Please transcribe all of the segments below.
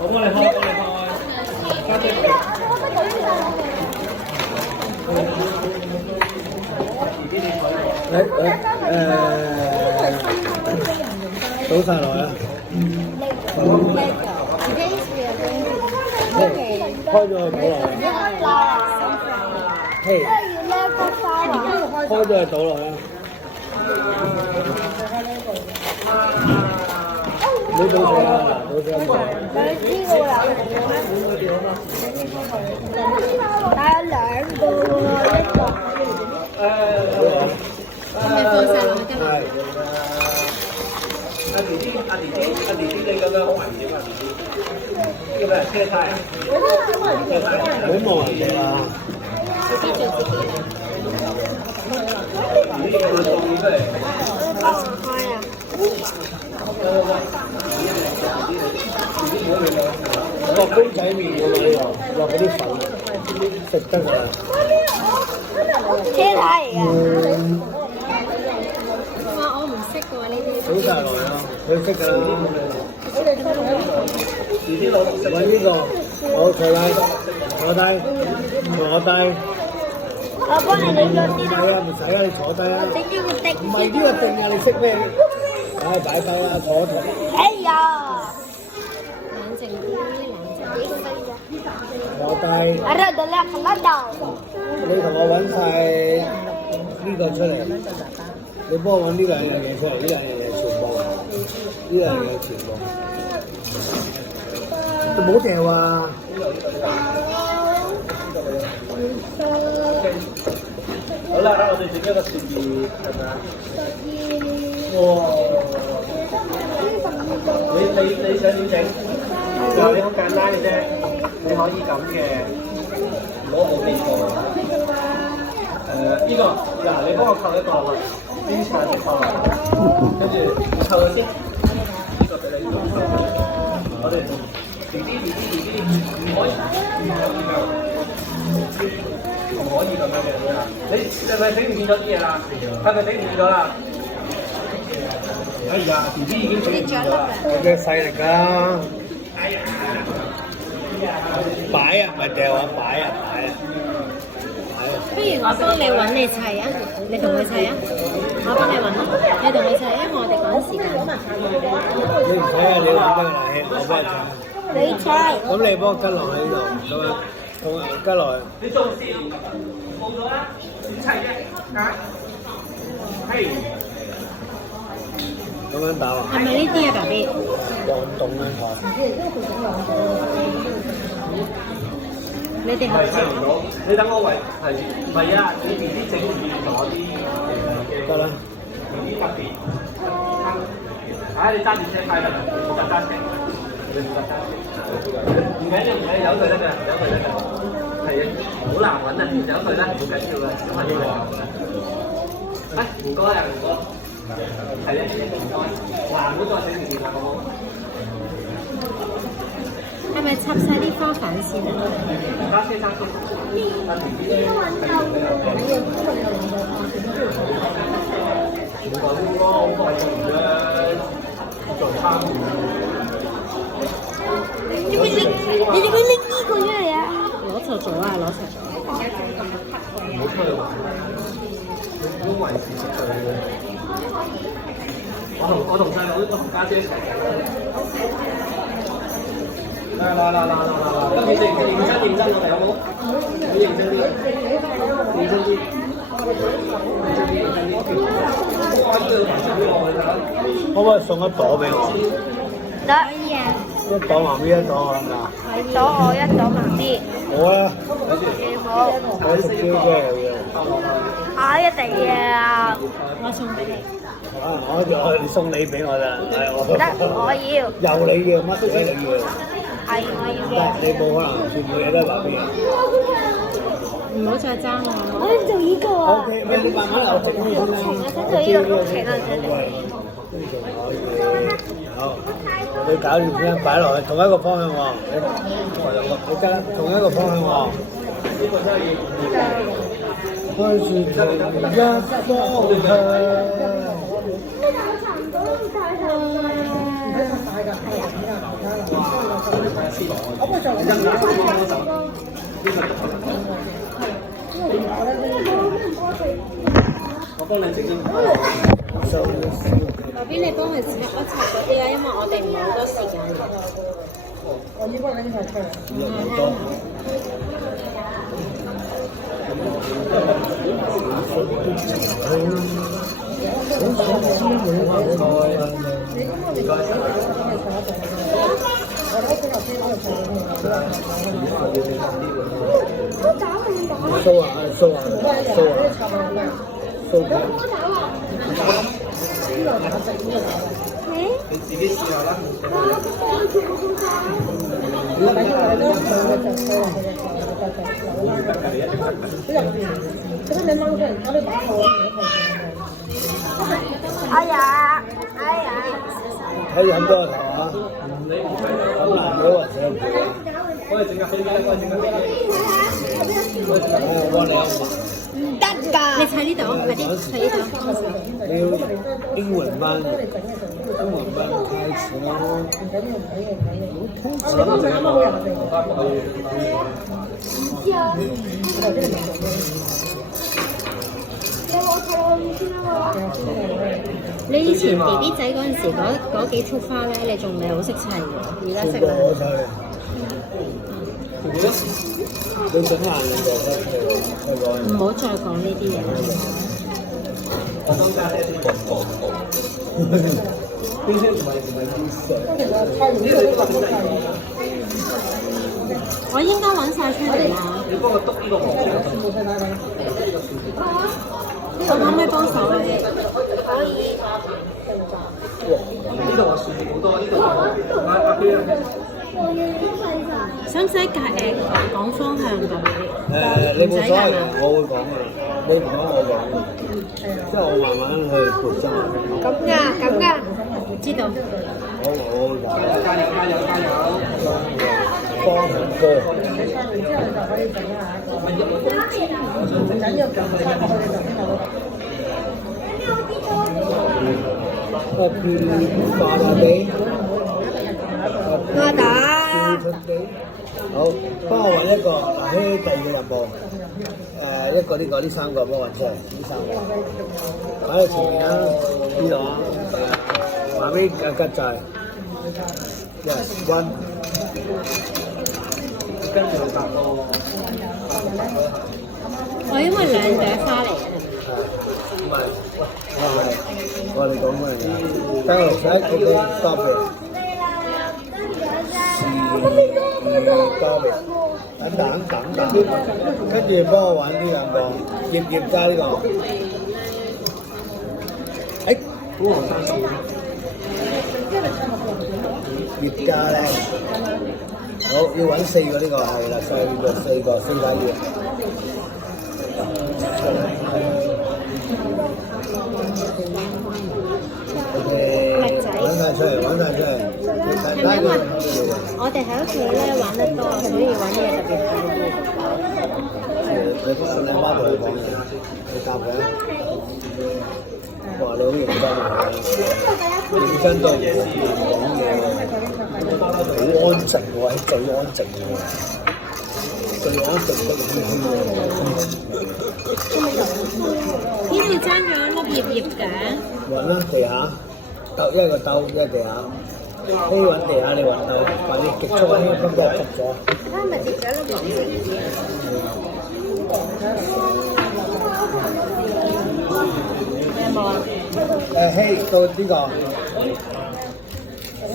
我幫你開，幫你開。倒晒落啊！開咗就倒落啦。嘿，開咗就倒落啦。你倒水啦，倒水啦。但有兩個喎，一個。咁咪放晒落去得啦。阿弟弟，你咁樣好危險啊！弟弟，要唔要車胎啊？好冇人嘅啦。自己做自己。弟弟要送你出嚟。開啊！個公仔麵㗎嘛呢個，落嗰啲粉，食得㗎啦。車胎嚟㗎。哇！我唔識㗎喎呢啲。倒晒落去啦，佢識㗎啦。弟弟攞揾呢個，我坐低，坐低，坐低。我幫你攞啲唔係啊，唔使啊，你坐低啊。整呢個滴。唔係呢個定啊，你識咩？唉，擺低啦，坐一坐。哎呀！冷靜啲，冷靜啲。坐低。Ada adalah keladang。你同我揾晒呢個出嚟，你幫我揾呢兩樣嘢出嚟，呢兩樣嘢全部，呢兩樣嘢全部。唔好掉啊！好啦，我哋整一個雪兒係咪啊？哇！你想點整？你好簡單嘅啫，你可以咁嘅，攞好呢個。呢個嗱，你幫我扣一個落去，邊層你扣落去，跟住你扣咗先，呢個俾你扣。我哋弟弟唔可以咁樣嘅，你係咪整唔見咗啲嘢啦？係咪整唔見咗啦？哎呀，弟弟已經整唔見咗啦。我嘅勢力㗎。擺啊，唔係掉啊，擺啊，擺啊。不如我幫你揾你砌啊，你同佢砌啊，我幫你揾啦，你同佢砌，因為我哋趕時間。你唔使啊，你點得㗎啦？我幫你砌。你猜。咁你幫我跟落喺呢度，咁樣，咁啊跟落去。你做事冇咗啦，唔砌嘅，啊？係。咁樣打啊？係咪呢啲啊，爸 B？運動啊，你哋合係唔到，你等我為係唔係啊？你 B B 整完咗啲得啦。 B B 特別，唉，你揸住車牌得啦，你負責揸車，你負責揸車，唔緊要，由佢得㗎，由佢得㗎，係啊，好難揾啊，由佢啦，唔緊要啦，小朋友嚟㗎。哎，唔該啊，唔該，係啊，唔該，難嗰個整唔掂啦，好冇？ 係咪插晒啲花瓣先啊？揸車揸車。唔講咯，好貴嘅，做參與。你做咩拎呢個出嚟啊？攞錯咗啊！攞錯咗。唔好出去玩，你唔好維持秩序嘅。我同細佬，我同家姐一齊。嗱，今次認真，我哋好冇？你認真啲，認真啲。可唔可以送一朵俾我？得。一朵媽咪，一朵我得唔得？一朵我，一朵媽咪。好啊。好。我食蕉啫，我一定要。我送俾你。啊！我送你俾我咋？係我。得，我要。又你要，乜都係你要。係我要嘅。你冇可能全部嘢都係媽咪嘅。唔好再爭我。我要做呢個啊。O K，你慢慢留整先啦。我想做呢個曲奇啊，真係。好，你搞掂先，擺落去同一個方向喎。你跟同一個方向喎。呢個真係要。開始同一方向。我幫你整咗。後邊你幫佢切一切嗰啲啊，因為我哋唔係好多時間嘅。你自己試下啦。哎呀，哎呀，睇飲多個頭啊！好難嘅喎，幫你整架飛機，幫你整架飛機。我幫你啊！唔得㗎。你砌呢度，快啲砌呢度幫手。你要英文班開始咯。你以前 BB 仔嗰陣時嗰幾束花咧，你仲未好識砌嘅，而家識啦。你整爛咗唔好再講呢啲嘢啦。我應該揾晒出嚟啦。你幫我篤呢個黃色。我可唔可以幫手啊？可以。呢度我樹好多，呢度使唔使講方向㗎？你冇所謂嘅，我會講嘅。你唔講我講嘅，即係我慢慢去培真。咁㗎，咁㗎。知道。我會講。加油加油加油！方向歌。我打。好，幫我揾一個希第二個任務。一個呢個呢三個幫我揾出嚟，呢三個擺喺前面啦，呢度啊，埋尾吉仔 ，yes one， 跟住就答咯。我因為兩朵花嚟嘅。唔係，我哋講乜嘢？等我睇 OK，stop it。等，跟住幫我揾呢兩個，葉加呢個，葉加咧，好要揾四個呢個係啦，四個四塊葉。揾晒出嚟。係咪因為我哋喺屋企咧玩得多，所以揾嘢特別快啲。你信你媽同你講嘢，你答佢。話你好認真啊！認真到講嘢，好安靜喎，係最安靜嘅，最安靜得咁輕嘅。呢度爭咗粒葉嘅。揾啦，地下，兜一個兜，一個地下。希揾地下，你揾兜，快啲極速啊！今日執咗。啱咪跌咗粒黃色。有冇啊？希到呢個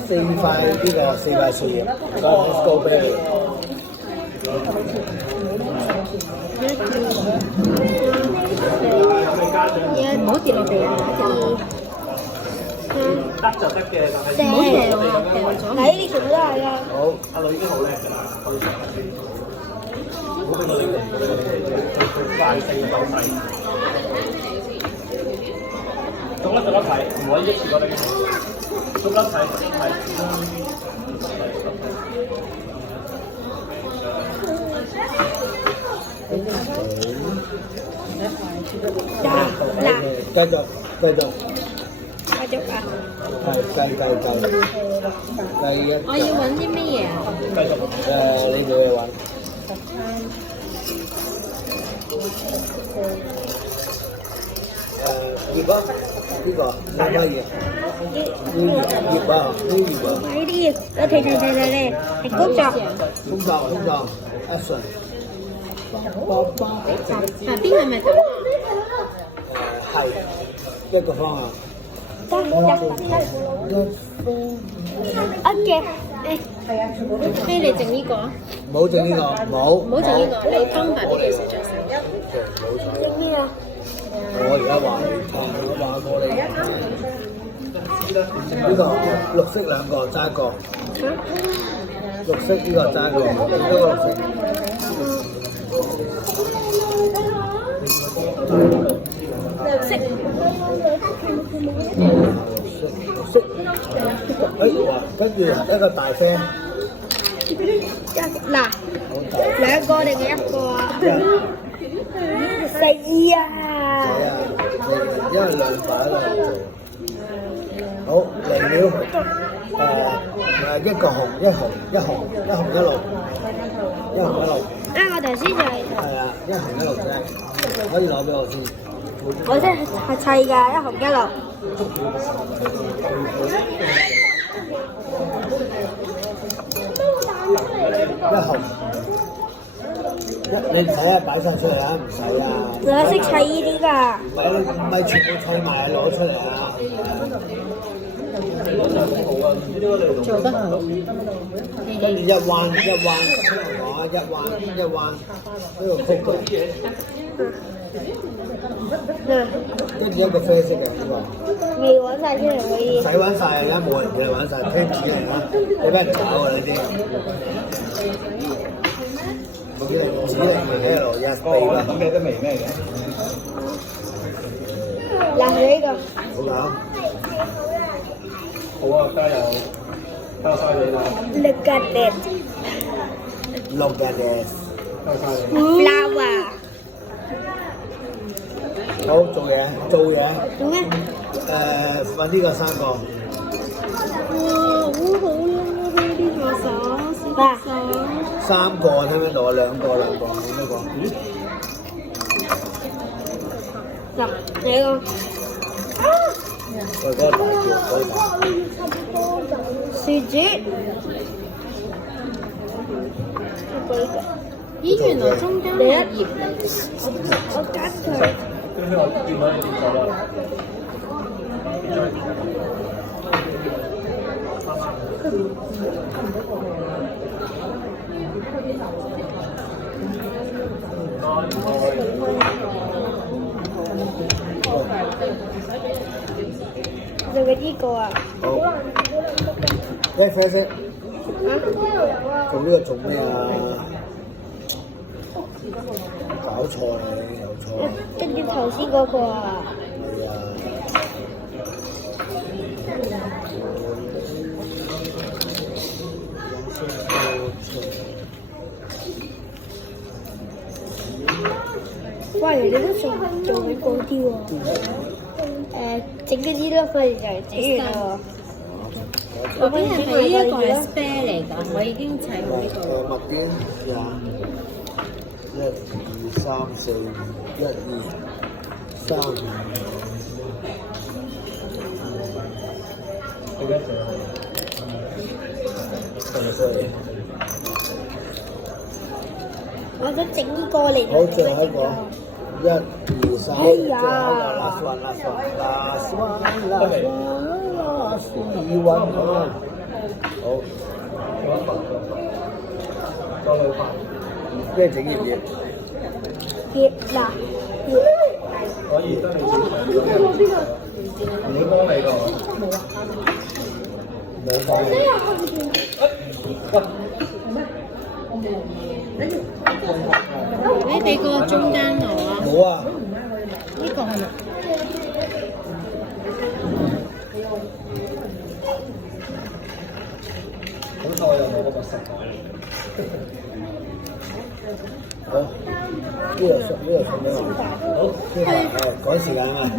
四塊樹葉，高俾你。唔好跌落地啊！得就得嘅，但係唔好掉啊！掉咗。睇呢條都係啊。好，阿女已經好叻㗎啦，可以先。唔好俾我哋快四個手勢。逐粒睇，唔可以一次過拎。逐粒睇。繼續。繼續啊！係計。我要揾啲乜嘢啊？你哋去揾。葉啊，呢個咩葉？葉啊，呢葉啊。呢啲要睇，係工作。工作 ，action。下邊係咪咁啊？係一個方向。OK，咩你整呢個？冇整呢個，冇。唔好整呢個，你方法俾佢食咗先。整呢個。我而家話你聽，我話過你。呢個綠色兩個揸一個，綠色呢個揸一個，呢個綠色。綠色。跟住一個大聲。嗱，兩個定係一個啊？四啊！係啊，因為兩擺喺度做。好嚟了，一個紅一綠，啊！我頭先就係，係啊，一紅一綠啫，可以攞俾我先。我真係砌㗎，一紅一綠。一紅，你唔使啊，擺晒出嚟啊，唔使啊。我識砌呢啲㗎。唔係全部砌埋攞出嚟啊！做得好。跟住一彎，呢個曲嘅。跟住一個啡色嘅呢個。未揾晒出嚟可以。唔使揾晒啊！而家冇人俾你揾晒，聽紙嚟啦，你俾人搞啊呢啲。指嚟咪喺度一鼻啦。咁你都未咩嘅？嗱，呢個。好搞。好啊，加油！加晒你啦！ Look at it. Look at this。Flower。好，做嘢。做咩？揾呢個三個。好好啦，呢個手，三個聽唔聽到啊？兩個，呢個。嗱，呢個。嗰個大叫，樹枝。咦，原來中間有葉。我夾佢。跟住我見到你跌咗啦。就係呢個啊。好。一啡色。做呢個做咩啊？搞錯你，有錯。跟住頭先嗰個啊。係啊。哇！人哋都做緊嗰啲喎。整嗰啲咯，佢哋就係整完啦喎。嗰邊係咪呢一個係 spare 嚟㗎？我已經砌好呢個。麥邊1、2、3、4、1、2、3。我想整呢個嚟。好，最後一個。1、2、3。哎呀！last one。好。咩整葉葉？葉嗱葉。可以得你自己唔會幫你㗎。冇幫你。你俾個中間我啊！冇啊！呢個係咪？好彩我又冇嗰個實體。好，呢度送俾我。好，趕時間啊！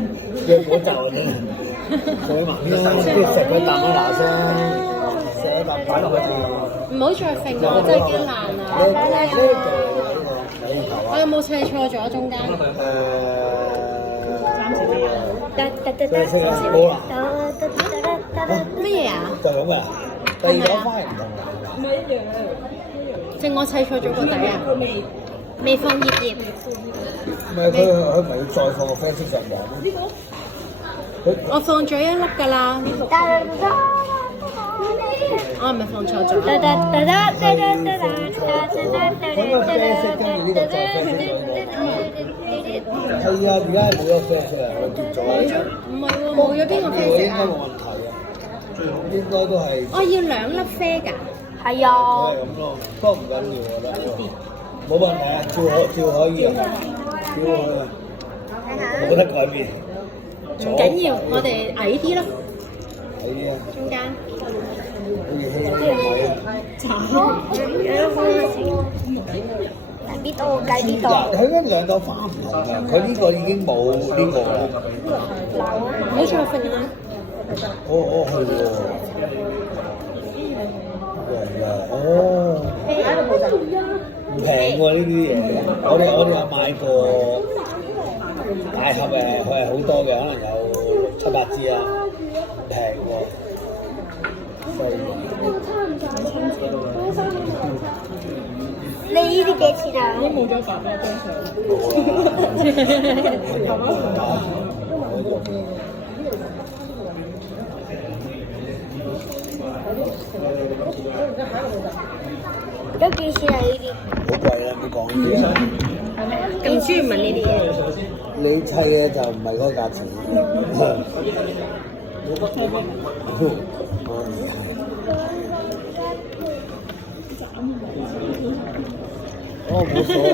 要補習啊真係。上埋邊啦，跟住食佢啖啊嗱聲，食一啖擺落去。唔好再揈啦，我真係驚爛啊！我有冇砌錯咗中間？乜嘢啊？就咁啊！第二朵花係唔同嘅。正我砌錯咗個底啊！未放葉葉。唔係佢咪要再放個啡色上網？我放咗一粒㗎啦。我係咪放錯咗？係啊，而家係冇咗啡色啊，我跌咗。唔係喎，冇咗邊個啡色啊？應該冇問題啊，應該都係。我要2粒啡㗎。係啊。係咁咯，不過唔緊要我覺得。冇問題啊，照可以啊，照可以啊，冇得改變。唔緊要，我哋矮啲咯。矮啲啊！中間。好似輕啲啊！呢度計呢度。佢嗰兩朵花唔同啊，佢呢個已經冇呢個啦。唔好再揈啦！哦，係喎。哦，唔平喎呢啲嘢，我哋有買過大盒誒，佢係好多嘅，可能有700支啊，唔平喎。你呢啲幾錢啊？冇咗800張都幾錢啊？呢啲好貴啦，唔好講呢啲。咁專問呢啲嘢。你砌嘅就唔係嗰個價錢。哦，冇所謂。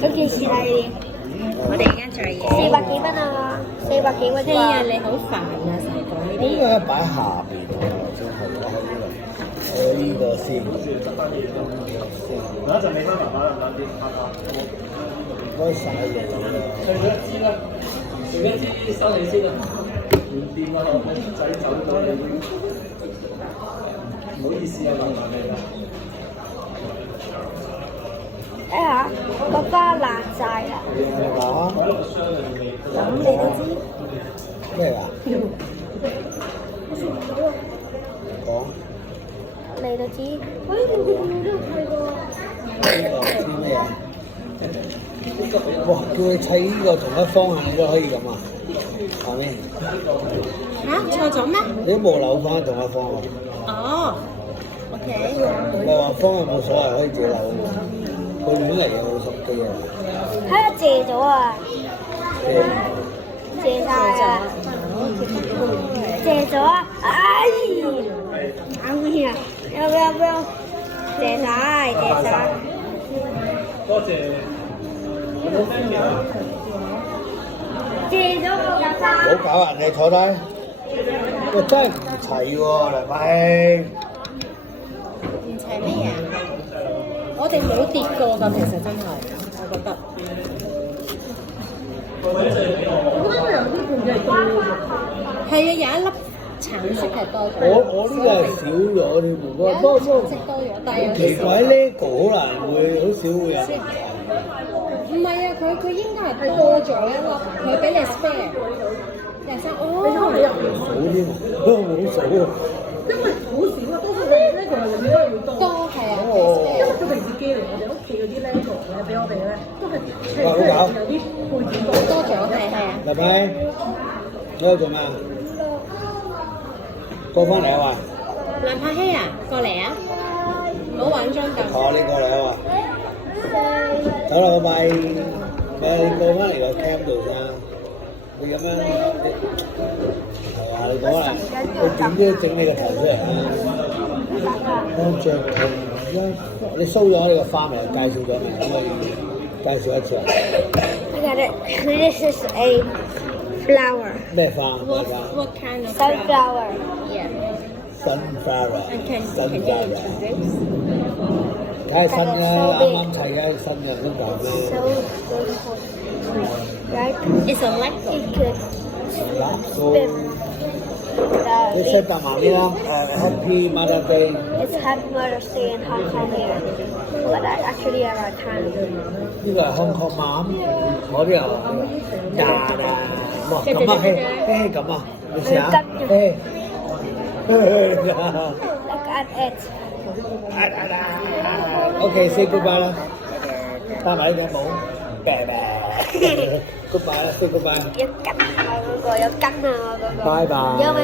都幾錢啊？呢啲我哋而家做嘢。400幾蚊啊！400幾蚊啫嘛。你好煩啊！成日講呢啲。呢個擺下邊喎，真係啦。我呢個先。等一陣你翻爸爸啦，等啲爸爸。唔該曬你啦。除咗一支啦，剩一支收你先啦。唔掂啊！我仔走咗你。唔好意思啊，麻煩你啦。睇下個花爛晒啦。嚇？咁你都知。咩㗎？講。你都知。呢個知咩啊？哇！叫你砌呢個同一方向都可以咁啊？係咪？嚇錯咗咩？你都冇扭翻同一方向。哦，OK。唔係話方向冇所謂，可以自己扭。佢亂嚟嘅冇熟機啊！睇下借咗啊！借晒啊！借咗啊！哎呀！要不要？借晒。多謝。有冇 friend 啊？借咗我架花。唔好搞人哋坐低。喂，真係唔齊喎，梁柏興。唔齊乜嘢啊？我哋冇跌過㗎，其實真係，我覺得。係啊，有一粒橙色係多咗。我呢個係少咗添喎，不過橙色多咗，但係有啲奇怪，LEGO 好難會，好少會有。唔係啊，佢應該係多咗一粒，佢俾你 spare。第三，哦，數添喎，都冇數喎。因為好少啊，多數嘅 LEGO 係永遠都係要多。多係啊，哦因為佢平時寄嚟我哋屋企嗰啲 LEGO 咧，俾我哋咧都係即係有啲配件多。多咗係啊。黎柏興，你喺度做咩啊？過翻嚟啊嘛！梁柏希啊，過嚟啊！唔好玩裝㗎。哦，你過嚟啊嘛！走啦，拜拜。咪你過翻嚟個 cam 度先。你咁樣，係嘛？你講啦，你點都要整你個頭出嚟啊！安著同一，你 show 咗你個花未？介紹咗未？可唔可以介紹一次啊？ Look at it. This is a flower. 咩花？咩 What 花 what kind of Sunflower. Yeah. ？Sunflower。And can Sunflower。you introduce? 梗係新啦，啱啱砌嘅新嘅，唔通舊咩？ So beautiful. Right? It's a Lego. It could 蠟燭。 spin. 你 The, say 白馬咩啦？Happy Mother's Day。 it's Happy Mother's Day in Hong Kong here, but I actually I can't. 呢個係香港碼，我啲又炸啦，哇咁啊，嘿咁啊，你試下，嘿Look at it. ，OK，say goodbye 啦，戴埋呢頂帽，拜拜，goodbye 啦，say goodbye，有根啊嗰個，有根啊嗰個。拜拜。因為